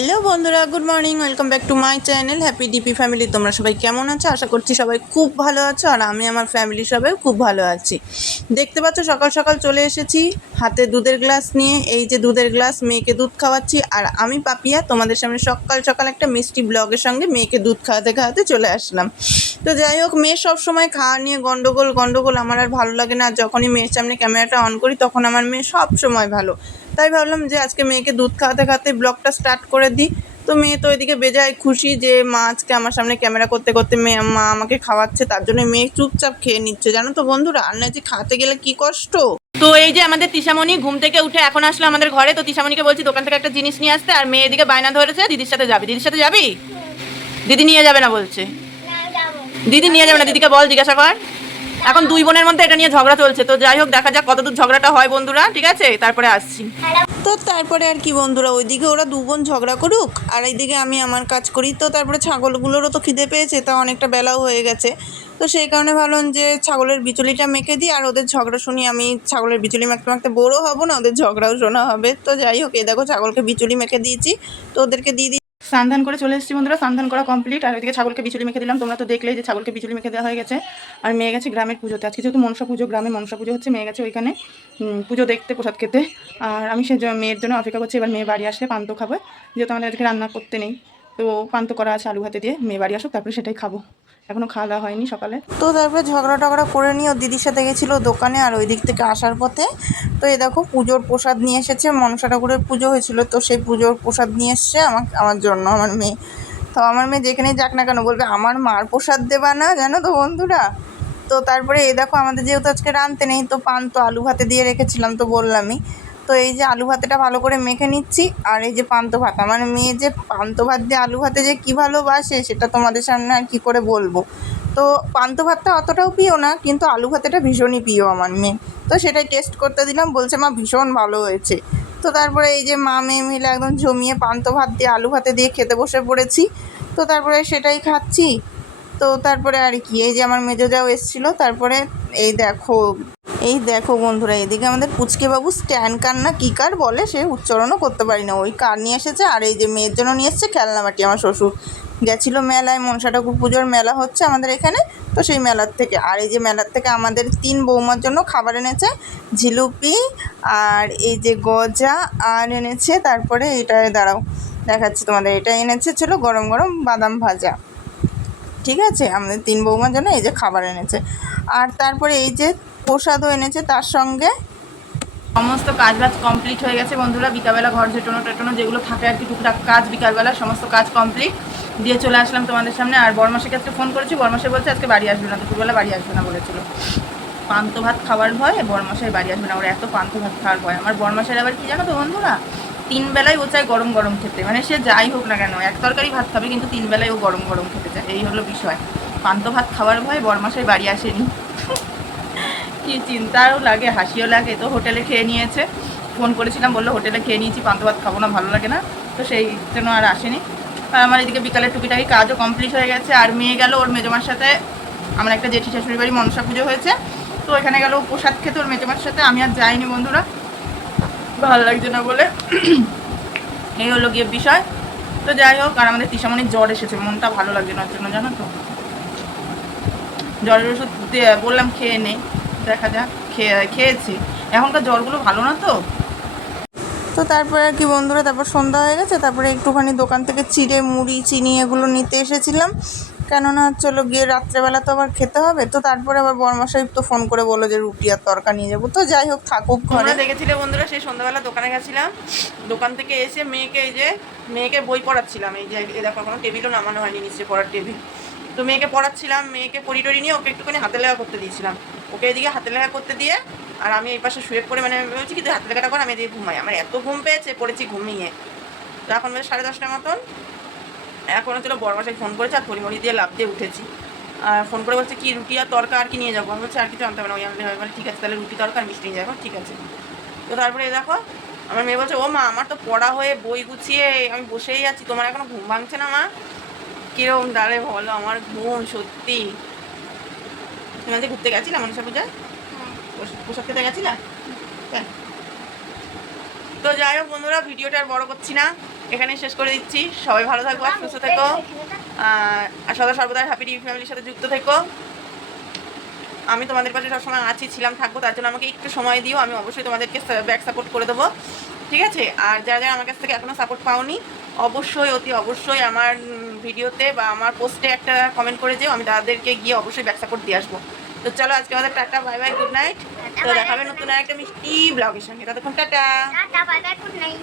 Hello বন্ধুরা, good morning, welcome back to my channel happy DP family. তোমরা সবাই কেমন আছো? আশা করছি সবাই খুব ভালো আছো, আর আমি আমার ফ্যামিলি সবাই খুব ভালো আছি। দেখতে পাচ্ছ সকাল সকাল চলে এসেছি হাতে দুধের গ্লাস নিয়ে। এই যে দুধের গ্লাস, মেয়েকে দুধ খাওয়াচ্ছি। আর আমি পাপিয়া তোমাদের সামনে সকাল সকাল একটা মিষ্টি ব্লগের সঙ্গে মেয়েকে দুধ খাওয়াতে খাওয়াতে চলে আসলাম। তো যাই হোক, মেয়ে সব সময় খাওয়া নিয়ে গন্ডগোল আমার আর ভালো লাগে না। আর যখনই মেয়ের সামনে ক্যামেরাটা অন করি তখন আমার মেয়ে সব সময় ভালো। তাই ভাবলাম যে আজকে মেয়েকে দুধ খাওয়াতে খাওয়াতে ব্লগটা স্টার্ট করে দিই। তো মেয়ে তো ওইদিকে বেজায় খুশি যে মা আজকে আমার সামনে ক্যামেরা করতে করতে মা আমাকে খাওয়াচ্ছে। তার জন্য মেয়ে চুপচাপ খেয়ে নিচ্ছে, জানো তো বন্ধুরা। আর না যে খাওয়াতে গেলে কি কষ্ট। তো এই যে আমাদের তিশামণি ঘুম থেকে উঠে এখন আসলো আমাদের ঘরে। তো তিশামণিকে বলছি দোকান থেকে একটা জিনিস নিয়ে আসতে, আর মেয়ে এদিকে বায়না ধরেছে দিদির সাথে যাবি। দিদির সাথে যাবি? দিদি নিয়ে যাবে না বলছে। দিদি নিয়ে যাবে না, দিদিকে বল, জিজ্ঞাসা কর। এখন দুই বোনের মধ্যে এটা নিয়ে ঝগড়া চলছে। তো যাই হোক, দেখা যাক কতদূর ঝগড়াটা হয় বন্ধুরা, ঠিক আছে? তারপরে আসছি। তো তারপরে আর কি বন্ধুরা, ওইদিকে ওরা দু বোন ঝগড়া করুক আর এইদিকে আমি আমার কাজ করি। তো তারপরে ছাগলগুলোরও তো খিদে পেয়েছে, তা অনেকটা বেলাও হয়ে গেছে। তো সেই কারণে ভাবলাম যে ছাগলের বিচুলিটা মেখে দিই, আর ওদের ঝগড়া শুনি। আমি ছাগলের বিচুলি মাখতে মাখতে বোরও হবো না, ওদের ঝগড়াও শোনা হবে। তো যাই হোক, এই দেখো ছাগলকে বিচুলি মেখে দিয়েছি, তো ওদেরকে দিয়ে দিই। স্নান করে চলে এসেছি বন্ধুরা, স্নান করা কমপ্লিট। আর ওইদিকে ছাগলকে বিচুলি মেখে দিলাম। তোমরা তো দেখলেই যে ছাগলকে বিচুলি মেখে দেওয়া হয়ে গেছে। আর মেয়ে গেছে গ্রামের পুজোতে। আজকে যেহেতু মনসা পুজো, গ্রামে মনসা পুজো হচ্ছে, মেয়ে গেছে ওইখানে পুজো দেখতে, প্রসাদ খেতে। আর আমি সে মেয়ের জন্য অপেক্ষা করছি। এবার মেয়ে বাড়ি আসলে পান্তো খাবো, যেহেতু আমাদের আজকে রান্না করতে নেই। তো পান্তো করা আছে আলু ভাতে দিয়ে, মেয়ে বাড়ি আসুক তারপরে সেটাই খাবো। এখনও খাওয়া দাওয়া হয়নি সকালে। তো তারপরে ঝগড়া টগড়া করে নিয়ে ওর দিদির সাথে গেছিলো দোকানে। আর ওই দিক থেকে আসার পথে তো এই দেখো পুজোর প্রসাদ নিয়ে এসেছে। মনসা ঠাকুরের পুজো হয়েছিল, তো সেই পুজোর প্রসাদ নিয়ে এসছে আমার জন্য, আমার মেয়ে। তো আমার মেয়ে যেখানেই যাক না কেন বলবে আমার মার প্রসাদ দেবা না, জানো তো বন্ধুরা। তো তারপরে এই দেখো, আমাদের যেহেতু আজকে রাঁধতে নেই, তো পান্তো আলু ভাতে দিয়ে রেখেছিলাম, তো বললামই। তো এই যে আলু ভাতেটা ভালো করে মেখে নিচ্ছি। আর এই যে পান্তো ভাত, আমার মেয়ে যে পান্তো ভাত দিয়ে আলু ভাতে যে কী ভালোবাসে সেটা তোমাদের সামনে আর কী করে বলবো। তো পান্তো ভাতটা অতটাও প্রিয় না, কিন্তু আলু ভাতেটা ভীষণই প্রিয় আমার মেয়ে। তো সেটাই টেস্ট করতে দিলাম, বলছে মা ভীষণ ভালো হয়েছে। তো তারপরে এই যে মা মেয়ে মিলে একদম জমিয়ে পান্তো ভাত দিয়ে আলু ভাতে দিয়ে খেতে বসে পড়েছি। তো তারপরে সেটাই খাচ্ছি। তো তারপরে আর কি, এই যে আমার মেজোজাও এসেছিলো। তারপরে এই দেখো বন্ধুরা, এদিকে আমাদের পুচকে বাবু স্ট্যান্ড কার না কী কার বলে, সে উচ্চারণও করতে পারি না, ওই কার নিয়ে এসেছে। আর এই যে মেয়ের জন্য নিয়ে এসছে খেলনাবাটি। আমার শ্বশুর গেছিলো মেলায়, মনসা ঠাকুর পুজোর মেলা হচ্ছে আমাদের এখানে, তো সেই মেলার থেকে। আর এই যে মেলার থেকে আমাদের 3 বৌমার জন্য খাবার এনেছে, জিলিপি আর এই যে গজা, আর এনেছে তারপরে এটা দাঁড়াও দেখাচ্ছি তোমাদের, এটা এনেছে ছিল গরম গরম বাদাম ভাজা। ঠিক আছে, আমাদের 3 বৌমার জন্য এই যে খাবার এনেছে। আর তারপরে এই যে প্রসাদও এনেছে তার সঙ্গে। সমস্ত কাজ বাজ কমপ্লিট হয়ে গেছে বন্ধুরা। বিকালবেলা ঘর ঝেটানো টেটানো যেগুলো থাকে আর কি, টুকটাক কাজ বিকালবেলা সমস্ত কাজ কমপ্লিট দিয়ে চলে আসলাম তোমাদের সামনে। আর বরমাসের কাছে ফোন করেছি, বরমাসে বলছে আজকে বাড়ি আসবে না, দুপুরবেলা বাড়ি আসবে না বলেছিল। পান্তো ভাত খাওয়ার ভয় বরমাসের বাড়ি আসবে না, ওরা এত পান্তো ভাত খাওয়ার ভয়। আমার বরমাসের আবার কি জানো তো বন্ধুরা, 3 বেলায় ও চায় গরম গরম খেতে, মানে সে যাই হোক না কেন এক তরকারি ভাত খাবে, কিন্তু 3 বেলায় ও গরম গরম খেতে চায়, এই হলো বিষয়। পান্তো ভাত খাওয়ার ভয় বরমাসের বাড়ি আসেনি। কি চিন্তাও লাগে, হাসিও লাগে। তো হোটেলে খেয়ে নিয়েছে, ফোন করেছিলাম, বললো হোটেলে খেয়ে নিয়েছি, পান্তো ভাত খাবো না, ভালো লাগে না। তো সেই জন্য আর আসেনি। আর আমার এদিকে বিকালের টুকিটাকি কাজও কমপ্লিট হয়ে গেছে। আর মেয়ে গেল ওর মেজমার সাথে, আমার একটা জেঠি শাশুড়ি বাড়ি মনসা পুজো হয়েছে, তো এখানে গেল প্রসাদ খেতে ওর মেজমার সাথে। আমি আর যাইনি বন্ধুরা, ভালো লাগছে না বলে। এই হলো গিয়ে বিষয়। তো যাই হোক, আর আমাদের তিশামণির জ্বর এসেছে, মনটা ভালো লাগছে না ওর জন্য, জানো তো। জ্বরের ওষুধ বললাম খেয়ে নেই, দেখা যাক। খেয়েছি, এখনকার জ্বরগুলো ভালো না তো। তো তারপরে আর কি বন্ধুরা, তারপর সন্ধ্যা হয়ে গেছে। তারপরে একটুখানি দোকান থেকে চিড়ে মুড়ি চিনি এগুলো নিতে এসেছিলাম, কেননা চলো গিয়ে রাত্রেবেলা তো আবার খেতে হবে। তো তারপরে আবার বরমাসাহেব তো ফোন করে বললো যে রুটি আর তরকা নিয়ে যাবো। তো যাই হোক, থাকুক ঘরে। দেখেছিলে বন্ধুরা, সেই সন্ধ্যাবেলা দোকানে গেছিলাম, দোকান থেকে এসে মেয়েকে এই যে মেয়েকে বই পড়াচ্ছিলাম। এই যে এই দেখো, কোনো টেবিলও নামানো হয়নি, নিচে পড়ার টেবিল। তো মেয়েকে পড়াচ্ছিলাম, মেয়েকে পড়ি টড়ি নিয়ে ওকে একটুখানি হাতে লেখা করতে দিয়েছিলাম। ওকে এদিকে হাতে লেখা করতে দিয়ে আর আমি এই পাশে শুয়ে পড়ে, মানে বলছি কি তুই হাতে লেখাটা কর, আমি এদিকে ঘুমাই। আমার এত ঘুম পেয়েছে, পড়েছি ঘুমিয়ে। তো এখন বেশ 10:30টার মতন। এখন হচ্ছিল বড়মাসাই ফোন করেছে, আর তড়িমড়ি দিয়ে লাফ দিয়ে উঠেছি। আর ফোন করে বলছে কি রুটি আর তরকা আর কি নিয়ে যাবো। আমি বলছি আর কিছু আনতে হবে না, ওই আনলে হবে। ঠিক আছে তাহলে রুটি তরকা আর মিষ্টি নিয়ে যাবো, ঠিক আছে। তো তারপরে দেখো, আমার মেয়ে বলছে ও মা আমার তো পড়া হয়ে বই গুছিয়ে আমি বসেই আছি, তোমার এখনো ঘুম ভাঙছে না মা? কিরকম দাঁড়ে বলো, আমার ঘুম সত্যি। তুমি আজকে ঘুরতে গেছিলাম মনসা পূজায়? পোশাক খেতে গেছিলাম। তো যাই হোক বন্ধুরা, ভিডিওটা আর বড় করছি না, এখানে শেষ করে দিচ্ছি। সবাই ভালো থাকো, সুস্থ থেকো, আর সদা সর্বদা হ্যাপি ডিপি ফ্যামিলির সাথে যুক্ত থেকো। আমি তোমাদের পাশে সবসময় আছি, ছিলাম, থাকবো। তার জন্য আমাকে একটু সময় দিও, আমি অবশ্যই তোমাদেরকে ব্যাক সাপোর্ট করে দেবো, ঠিক আছে? আর যারা যারা আমার কাছ থেকে এখনও সাপোর্ট পাওনি, অবশ্যই অতি অবশ্যই আমার ভিডিওতে বা আমার পোস্টে একটা কমেন্ট করে যেও, আমি তাদেরকে গিয়ে অবশ্যই ব্যাক সাপোর্ট দিয়ে আসবো। তো চলো আজকে আমাদের tata, bye bye, good night. তো দেখাবে নতুন একটা মিষ্টি ব্লগের সঙ্গে। ততক্ষণ tata. Tata, bye bye, good night.